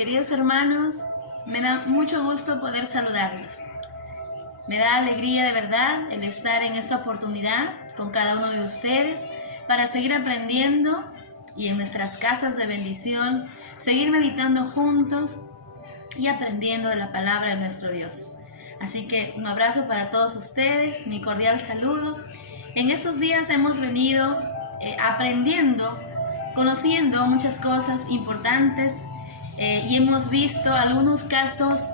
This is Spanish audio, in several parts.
Queridos hermanos, me da mucho gusto poder saludarlos. Me da alegría de verdad el estar en esta oportunidad con cada uno de ustedes para seguir aprendiendo y en nuestras casas de bendición, seguir meditando juntos y aprendiendo de la palabra de nuestro Dios. Así que un abrazo para todos ustedes, mi cordial saludo. En estos días hemos venido aprendiendo, conociendo muchas cosas importantes y hemos visto algunos casos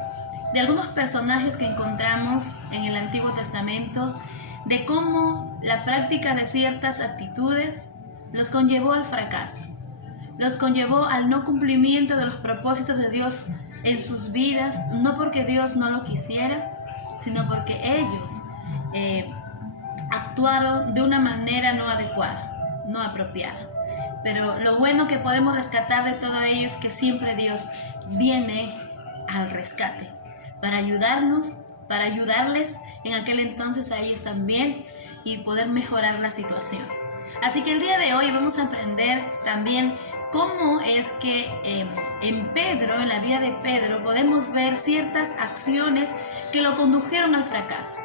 de algunos personajes que encontramos en el Antiguo Testamento, de cómo la práctica de ciertas actitudes los conllevó al fracaso, los conllevó al no cumplimiento de los propósitos de Dios en sus vidas, no porque Dios no lo quisiera, sino porque ellos actuaron de una manera no adecuada, no apropiada. Pero lo bueno que podemos rescatar de todo ello es que siempre Dios viene al rescate para ayudarnos, para ayudarles en aquel entonces a ellos también y poder mejorar la situación. Así que el día de hoy vamos a aprender también cómo es que en Pedro, en la vida de Pedro, podemos ver ciertas acciones que lo condujeron al fracaso.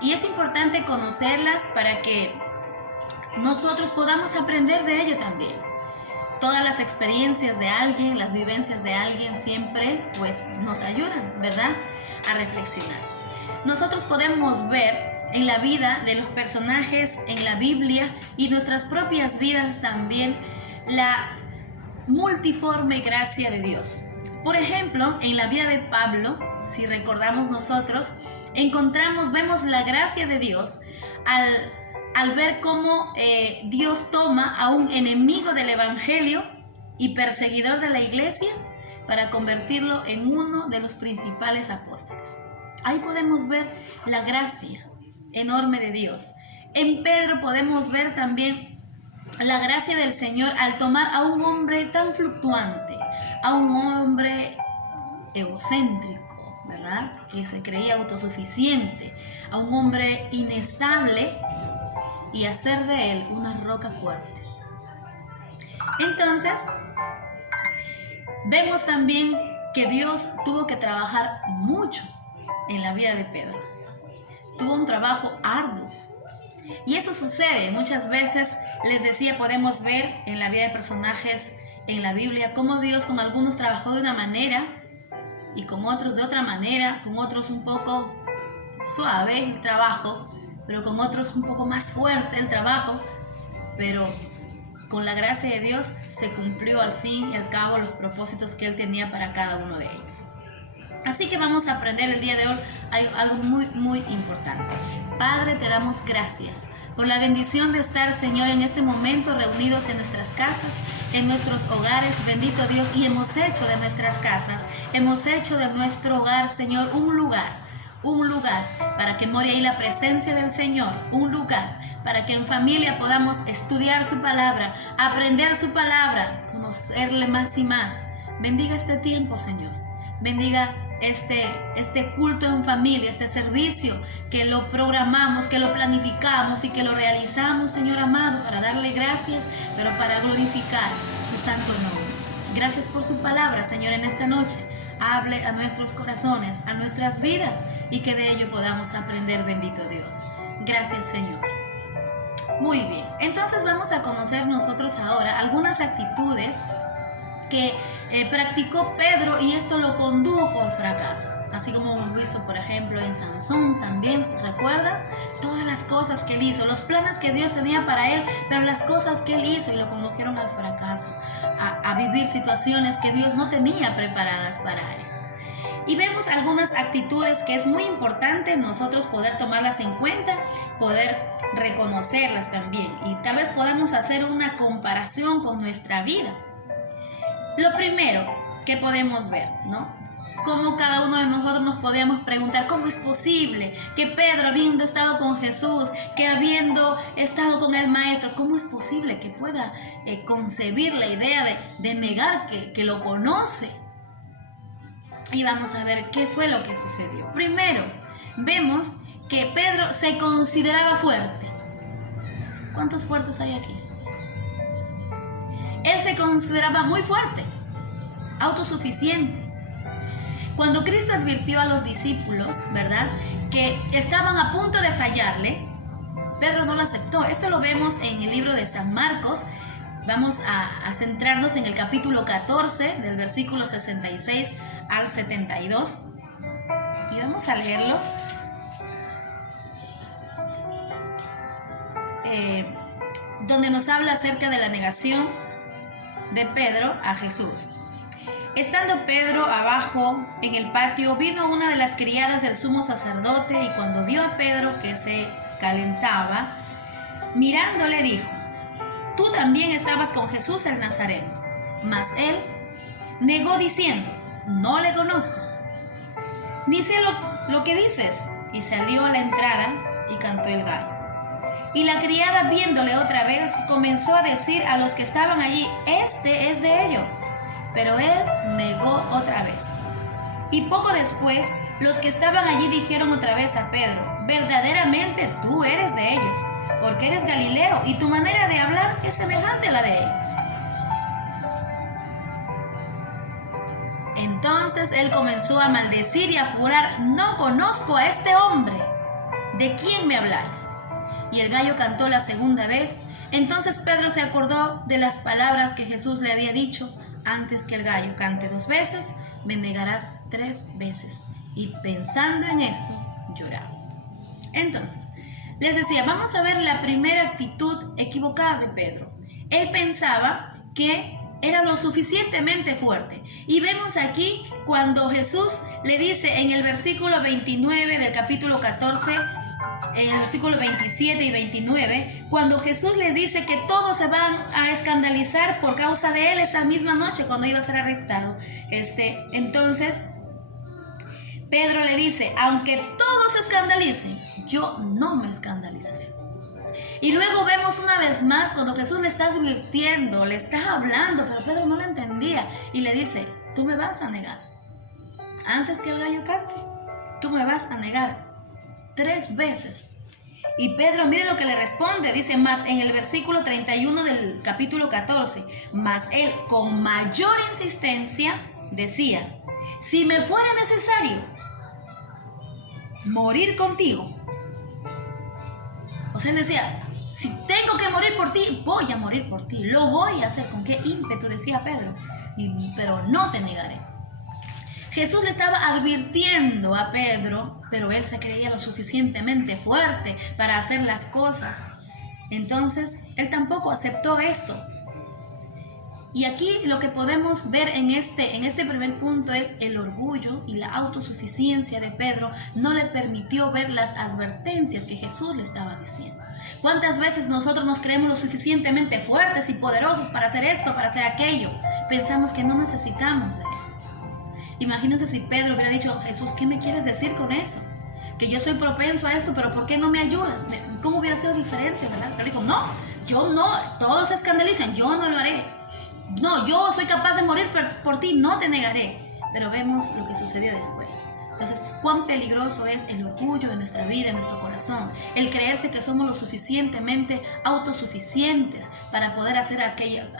Y es importante conocerlas para que nosotros podamos aprender de ello también. Todas las experiencias de alguien, las vivencias de alguien siempre pues nos ayudan, ¿verdad?, a reflexionar. Nosotros podemos ver en la vida de los personajes en la Biblia y nuestras propias vidas también la multiforme gracia de Dios. Por ejemplo, en la vida de Pablo, si recordamos nosotros, vemos la gracia de Dios al ver cómo Dios toma a un enemigo del evangelio y perseguidor de la iglesia para convertirlo en uno de los principales apóstoles. Ahí podemos ver la gracia enorme de Dios. En Pedro podemos ver también la gracia del Señor al tomar a un hombre tan fluctuante, a un hombre egocéntrico, ¿verdad?, que se creía autosuficiente, a un hombre inestable, y hacer de él una roca fuerte. Entonces, vemos también que Dios tuvo que trabajar mucho en la vida de Pedro. Tuvo un trabajo arduo. Y eso sucede muchas veces. Les decía, podemos ver en la vida de personajes en la Biblia cómo Dios con algunos trabajó de una manera y con otros de otra manera, con otros un poco suave el trabajo, pero con otros un poco más fuerte el trabajo, pero con la gracia de Dios se cumplió al fin y al cabo los propósitos que Él tenía para cada uno de ellos. Así que vamos a aprender el día de hoy algo muy importante. Padre, te damos gracias por la bendición de estar, Señor, en este momento reunidos en nuestras casas, en nuestros hogares, bendito Dios, y hemos hecho de nuestras casas, hemos hecho de nuestro hogar, Señor, un lugar para que more ahí la presencia del Señor, un lugar para que en familia podamos estudiar su palabra, aprender su palabra, conocerle más y más. Bendiga este tiempo, Señor. Bendiga este culto en familia, este servicio que lo programamos, que lo planificamos y que lo realizamos, Señor amado, para darle gracias, pero para glorificar su santo nombre. Gracias por su palabra, Señor, en esta noche. Hable a nuestros corazones, a nuestras vidas, y que de ello podamos aprender, bendito Dios. Gracias, Señor. Muy bien, entonces vamos a conocer nosotros ahora algunas actitudes que practicó Pedro, y esto lo condujo al fracaso. Así como hemos visto, por ejemplo, en Sansón también, ¿se recuerdan? Todas las cosas que él hizo, los planes que Dios tenía para él, pero las cosas que él hizo y lo condujeron al fracaso, a vivir situaciones que Dios no tenía preparadas para él. Y vemos algunas actitudes que es muy importante nosotros poder tomarlas en cuenta, poder reconocerlas también, y tal vez podamos hacer una comparación con nuestra vida. Lo primero que podemos ver, ¿no?, cómo cada uno de nosotros nos podríamos preguntar, ¿cómo es posible que Pedro, habiendo estado con Jesús, que habiendo estado con el Maestro, cómo es posible que pueda concebir la idea de negar que lo conoce? Y vamos a ver qué fue lo que sucedió. Primero, vemos que Pedro se consideraba fuerte. ¿Cuántos fuertes hay aquí? Él se consideraba muy fuerte. autosuficiente. Cuando Cristo advirtió a los discípulos, ¿verdad?, que estaban a punto de fallarle, Pedro no lo aceptó. Esto lo vemos en el libro de San Marcos. Vamos a centrarnos en el capítulo 14, del versículo 66 al 72. Y vamos a leerlo. Donde nos habla acerca de la negación de Pedro a Jesús. Estando Pedro abajo en el patio, vino una de las criadas del sumo sacerdote, y cuando vio a Pedro que se calentaba, mirándole dijo: tú también estabas con Jesús el Nazareno. Mas él negó diciendo: no le conozco, ni sé lo que dices. Y salió a la entrada y cantó el gallo. Y la criada, viéndole otra vez, comenzó a decir a los que estaban allí: este es de ellos. Pero él negó otra vez. Y poco después, los que estaban allí dijeron otra vez a Pedro: verdaderamente tú eres de ellos, porque eres Galileo, y tu manera de hablar es semejante a la de ellos. Entonces él comenzó a maldecir y a jurar: no conozco a este hombre. ¿De quién me habláis? Y el gallo cantó la segunda vez. Entonces Pedro se acordó de las palabras que Jesús le había dicho: antes que el gallo cante 2 veces, me negarás 3 veces. Y pensando en esto, lloraba. Entonces, les decía, vamos a ver la primera actitud equivocada de Pedro. Él pensaba que era lo suficientemente fuerte. Y vemos aquí cuando Jesús le dice en el versículo 29 del capítulo 14, en el versículo 27 y 29, cuando Jesús le dice que todos se van a escandalizar por causa de él esa misma noche cuando iba a ser arrestado. Entonces, Pedro le dice: aunque todos se escandalicen, yo no me escandalizaré. Y luego vemos una vez más cuando Jesús le está advirtiendo, le está hablando, pero Pedro no lo entendía, y le dice: tú me vas a negar. Antes que el gallo cante, tú me vas a negar 3 veces. Y Pedro, mire lo que le responde, dice más en el versículo 31 del capítulo 14, mas él con mayor insistencia decía: si me fuera necesario morir contigo. O sea, él decía: si tengo que morir por ti, voy a morir por ti, lo voy a hacer. ¿Con qué ímpetu decía Pedro? Pero no te negaré. Jesús le estaba advirtiendo a Pedro, pero él se creía lo suficientemente fuerte para hacer las cosas. Entonces, él tampoco aceptó esto. Y aquí lo que podemos ver en este primer punto es el orgullo y la autosuficiencia de Pedro no le permitió ver las advertencias que Jesús le estaba diciendo. ¿Cuántas veces nosotros nos creemos lo suficientemente fuertes y poderosos para hacer esto, para hacer aquello? Pensamos que no necesitamos de él. Imagínense si Pedro hubiera dicho: Jesús, ¿qué me quieres decir con eso? Que yo soy propenso a esto, pero ¿por qué no me ayudas? ¿Cómo hubiera sido diferente, verdad? Pero dijo: no, yo no, todos se escandalizan, yo no lo haré. No, yo soy capaz de morir por ti, no te negaré. Pero vemos lo que sucedió después. Entonces, cuán peligroso es el orgullo en nuestra vida, en nuestro corazón. El creerse que somos lo suficientemente autosuficientes para poder hacer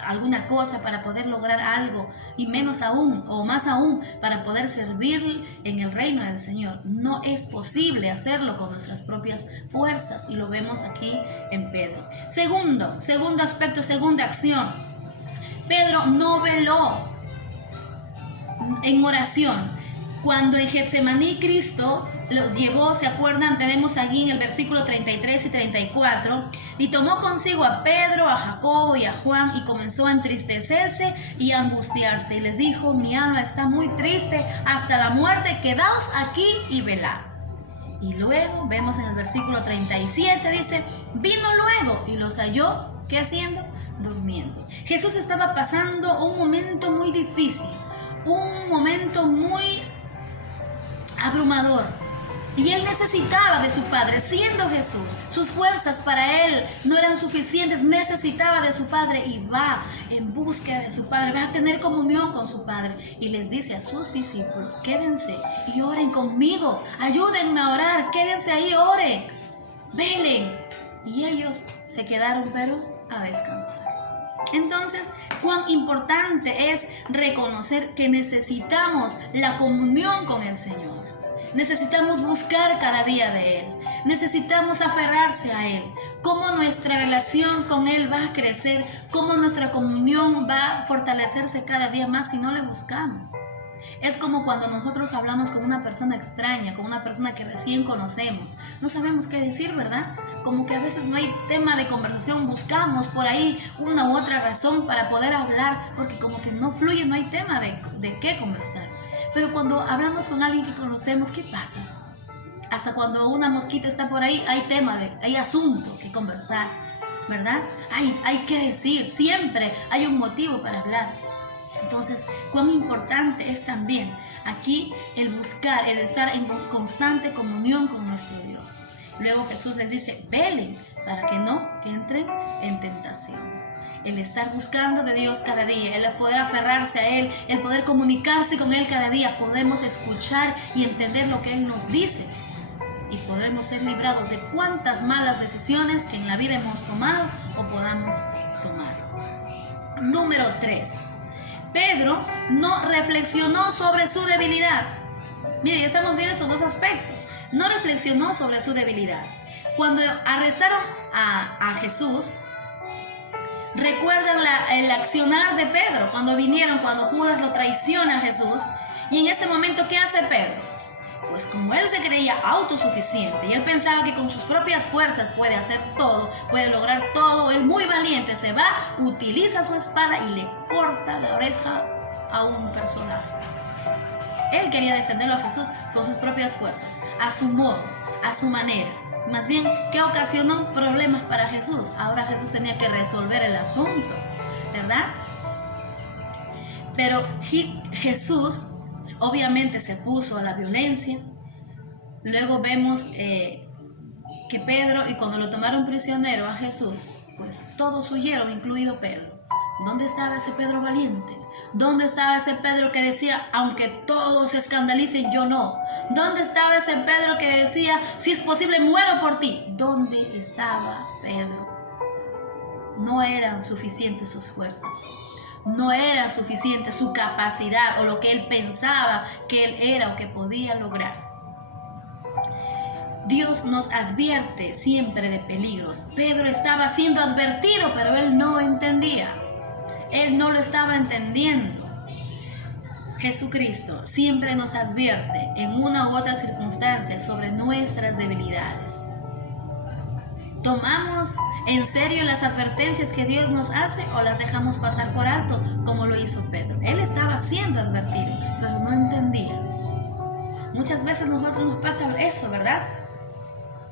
alguna cosa, para poder lograr algo, y menos aún, o más aún, para poder servir en el reino del Señor. No es posible hacerlo con nuestras propias fuerzas, y lo vemos aquí en Pedro. Segundo aspecto, segunda acción. Pedro no veló en oración. Cuando en Getsemaní Cristo los llevó, ¿se acuerdan? Tenemos aquí en el versículo 33 y 34. Y tomó consigo a Pedro, a Jacobo y a Juan, y comenzó a entristecerse y a angustiarse. Y les dijo: mi alma está muy triste hasta la muerte, quedaos aquí y velad. Y luego vemos en el versículo 37, dice: vino luego y los halló, ¿qué haciendo? Durmiendo. Jesús estaba pasando un momento muy difícil, un momento muy abrumador, y él necesitaba de su Padre. Siendo Jesús, sus fuerzas para él no eran suficientes, necesitaba de su Padre, y va en búsqueda de su Padre, va a tener comunión con su Padre, y les dice a sus discípulos: quédense y oren conmigo, ayúdenme a orar, quédense ahí, oren, velen. Y ellos se quedaron pero a descansar. Entonces, cuán importante es reconocer que necesitamos la comunión con el Señor. Necesitamos buscar cada día de Él. Necesitamos aferrarse a Él. Cómo nuestra relación con Él va a crecer, cómo nuestra comunión va a fortalecerse cada día más si no le buscamos. Es como cuando nosotros hablamos con una persona extraña, con una persona que recién conocemos. No sabemos qué decir, ¿verdad? Como que a veces no hay tema de conversación, buscamos por ahí una u otra razón para poder hablar, porque como que no fluye, no hay tema de qué conversar. Pero cuando hablamos con alguien que conocemos, ¿qué pasa? Hasta cuando una mosquita está por ahí, hay tema, hay asunto que conversar, ¿verdad? Hay que decir, siempre hay un motivo para hablar. Entonces, cuán importante es también aquí el buscar, el estar en constante comunión con nuestro Dios. Luego Jesús les dice, velen para que no entren en tentación. El estar buscando de Dios cada día, el poder aferrarse a Él, el poder comunicarse con Él cada día, podemos escuchar y entender lo que Él nos dice y podremos ser librados de cuantas malas decisiones que en la vida hemos tomado o podamos tomar. Número 3. Pedro no reflexionó sobre su debilidad. Mire, ya estamos viendo estos dos aspectos. No reflexionó sobre su debilidad. Cuando arrestaron a Jesús, recuerdan el accionar de Pedro, cuando Judas lo traiciona a Jesús, y en ese momento, ¿qué hace Pedro? Pues como él se creía autosuficiente y él pensaba que con sus propias fuerzas puede hacer todo, puede lograr todo, él muy valiente se va, utiliza su espada y le corta la oreja a un personaje. Él quería defenderlo a Jesús con sus propias fuerzas, a su modo, a su manera. Más bien, ¿qué ocasionó? Problemas para Jesús. Ahora Jesús tenía que resolver el asunto, ¿verdad? Pero Jesús obviamente se puso a la violencia. Luego vemos que Pedro, y cuando lo tomaron prisionero a Jesús, pues todos huyeron, incluido Pedro. ¿Dónde estaba ese Pedro valiente? ¿Dónde estaba ese Pedro que decía, aunque todos se escandalicen, yo no? ¿Dónde estaba ese Pedro que decía, si es posible, muero por ti? ¿Dónde estaba Pedro? No eran suficientes sus fuerzas. No era suficiente su capacidad o lo que él pensaba que él era o que podía lograr. Dios nos advierte siempre de peligros. Pedro estaba siendo advertido, pero él no entendía. Él no lo estaba entendiendo. Jesucristo siempre nos advierte en una u otra circunstancia sobre nuestras debilidades. ¿Tomamos en serio las advertencias que Dios nos hace o las dejamos pasar por alto como lo hizo Pedro? Él estaba siendo advertido, pero no entendía. Muchas veces a nosotros nos pasa eso, ¿verdad?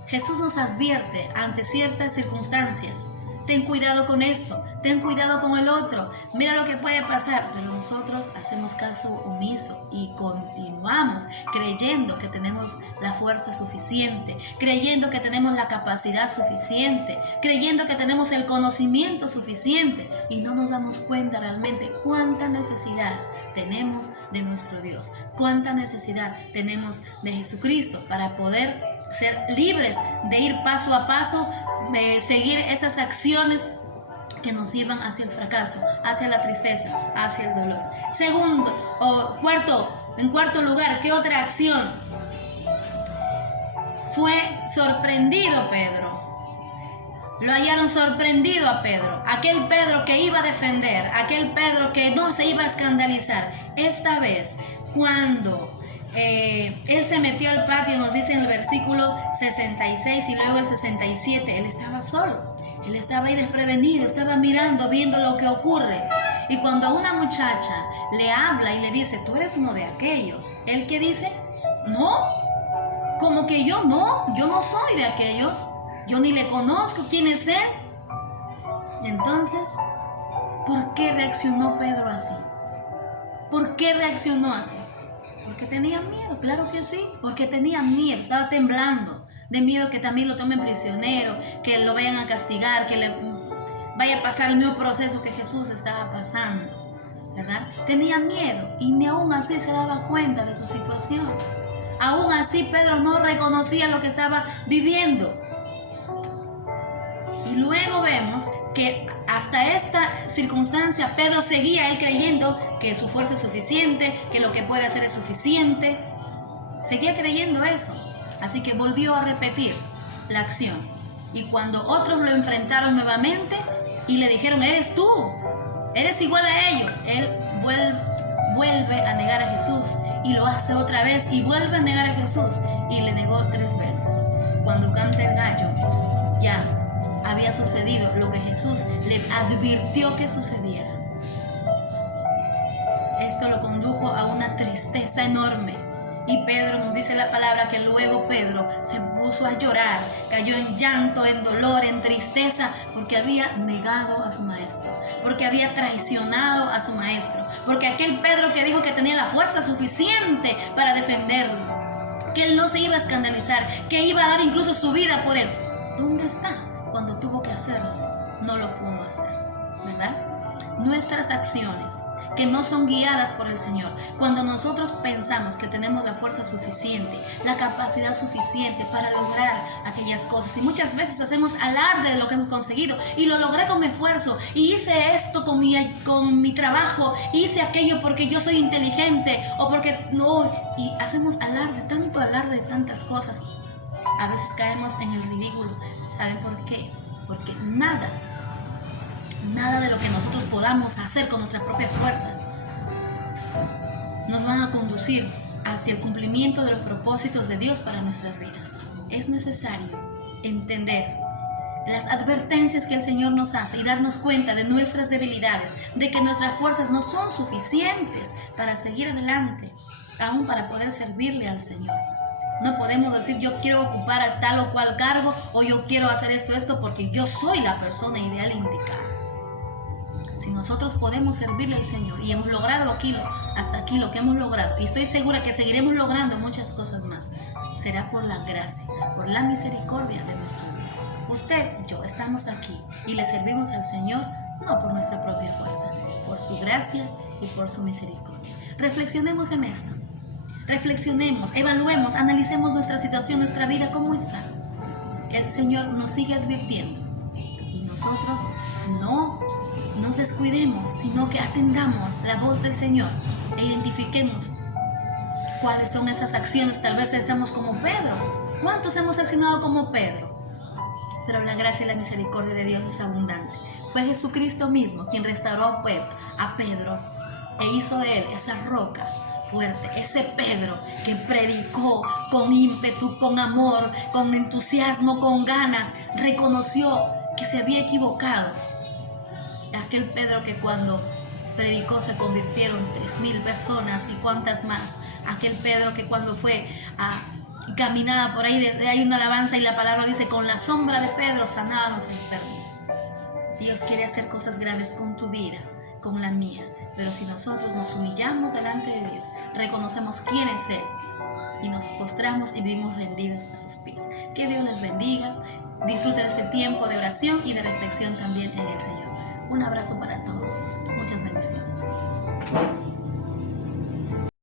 Jesús nos advierte ante ciertas circunstancias. Ten cuidado con esto, ten cuidado con el otro, mira lo que puede pasar. Pero nosotros hacemos caso omiso y continuamos creyendo que tenemos la fuerza suficiente, creyendo que tenemos la capacidad suficiente, creyendo que tenemos el conocimiento suficiente y no nos damos cuenta realmente cuánta necesidad tenemos de nuestro Dios, cuánta necesidad tenemos de Jesucristo para poder ser libres de ir paso a paso, seguir esas acciones que nos llevan hacia el fracaso, hacia la tristeza, hacia el dolor. En cuarto lugar, ¿qué otra acción? Fue sorprendido Pedro. Lo hallaron sorprendido a Pedro. Aquel Pedro que iba a defender, aquel Pedro que no se iba a escandalizar. Esta vez, cuando él se metió al patio, nos dice en el versículo 66 y luego el 67, él estaba solo, él estaba ahí desprevenido, estaba mirando, viendo lo que ocurre. Y cuando una muchacha le habla y le dice, tú eres uno de aquellos, ¿él qué dice? No, como que yo no soy de aquellos, yo ni le conozco, ¿quién es él? Entonces, ¿por qué reaccionó Pedro así? ¿Por qué reaccionó así? Porque tenía miedo, claro que sí, porque tenía miedo, estaba temblando de miedo que también lo tomen prisionero, que lo vayan a castigar, que le vaya a pasar el mismo proceso que Jesús estaba pasando, ¿verdad? Tenía miedo y ni aún así se daba cuenta de su situación. Aún así Pedro no reconocía lo que estaba viviendo. Y luego vemos que hasta esta circunstancia, Pedro seguía él creyendo que su fuerza es suficiente, que lo que puede hacer es suficiente. Seguía creyendo eso. Así que volvió a repetir la acción. Y cuando otros lo enfrentaron nuevamente y le dijeron, eres tú, eres igual a ellos, él vuelve a negar a Jesús y lo hace otra vez y vuelve a negar a Jesús y le negó 3 veces. Cuando canta el gallo, ya había sucedido lo que Jesús le advirtió que sucediera. Esto lo condujo a una tristeza enorme. Y Pedro, nos dice la palabra que luego Pedro se puso a llorar, cayó en llanto, en dolor, en tristeza, porque había negado a su maestro, porque había traicionado a su maestro, porque aquel Pedro que dijo que tenía la fuerza suficiente para defenderlo, que él no se iba a escandalizar, que iba a dar incluso su vida por él, ¿dónde está cuando tuvo que hacerlo? No lo pudo hacer, ¿verdad? Nuestras acciones que no son guiadas por el Señor, cuando nosotros pensamos que tenemos la fuerza suficiente, la capacidad suficiente para lograr aquellas cosas, y muchas veces hacemos alarde de lo que hemos conseguido, y lo logré con mi esfuerzo, y hice esto con mi trabajo, hice aquello porque yo soy inteligente, o porque no, y hacemos alarde, tanto alarde de tantas cosas. A veces caemos en el ridículo. ¿Saben por qué? Porque nada de lo que nosotros podamos hacer con nuestras propias fuerzas nos van a conducir hacia el cumplimiento de los propósitos de Dios para nuestras vidas. Es necesario entender las advertencias que el Señor nos hace y darnos cuenta de nuestras debilidades, de que nuestras fuerzas no son suficientes para seguir adelante, aún para poder servirle al Señor. No podemos decir yo quiero ocupar a tal o cual cargo, o yo quiero hacer esto porque yo soy la persona ideal e indicada. Si nosotros podemos servirle al Señor y hemos logrado hasta aquí lo que hemos logrado, y estoy segura que seguiremos logrando muchas cosas más, será por la gracia, por la misericordia de nuestro Dios. Usted y yo estamos aquí y le servimos al Señor no por nuestra propia fuerza, por su gracia y por su misericordia. Reflexionemos en esto. Reflexionemos, evaluemos, analicemos nuestra situación, nuestra vida, cómo está. El Señor nos sigue advirtiendo y nosotros no nos descuidemos, sino que atendamos la voz del Señor e identifiquemos cuáles son esas acciones. Tal vez estamos como Pedro. ¿Cuántos hemos accionado como Pedro? Pero la gracia y la misericordia de Dios es abundante. Fue Jesucristo mismo quien restauró a Pedro e hizo de él esa roca fuerte, ese Pedro que predicó con ímpetu, con amor, con entusiasmo, con ganas, reconoció que se había equivocado. Aquel Pedro que cuando predicó se convirtieron 3,000 personas y cuántas más. Aquel Pedro que cuando fue caminaba por ahí, hay una alabanza y la palabra dice, con la sombra de Pedro sanaban los enfermos. Dios quiere hacer cosas grandes con tu vida, con la mía, pero si nosotros nos humillamos delante de Dios, reconocemos quién es Él y nos postramos y vivimos rendidos a sus pies. Que Dios les bendiga, disfruten de este tiempo de oración y de reflexión también en el Señor. Un abrazo para todos, muchas bendiciones.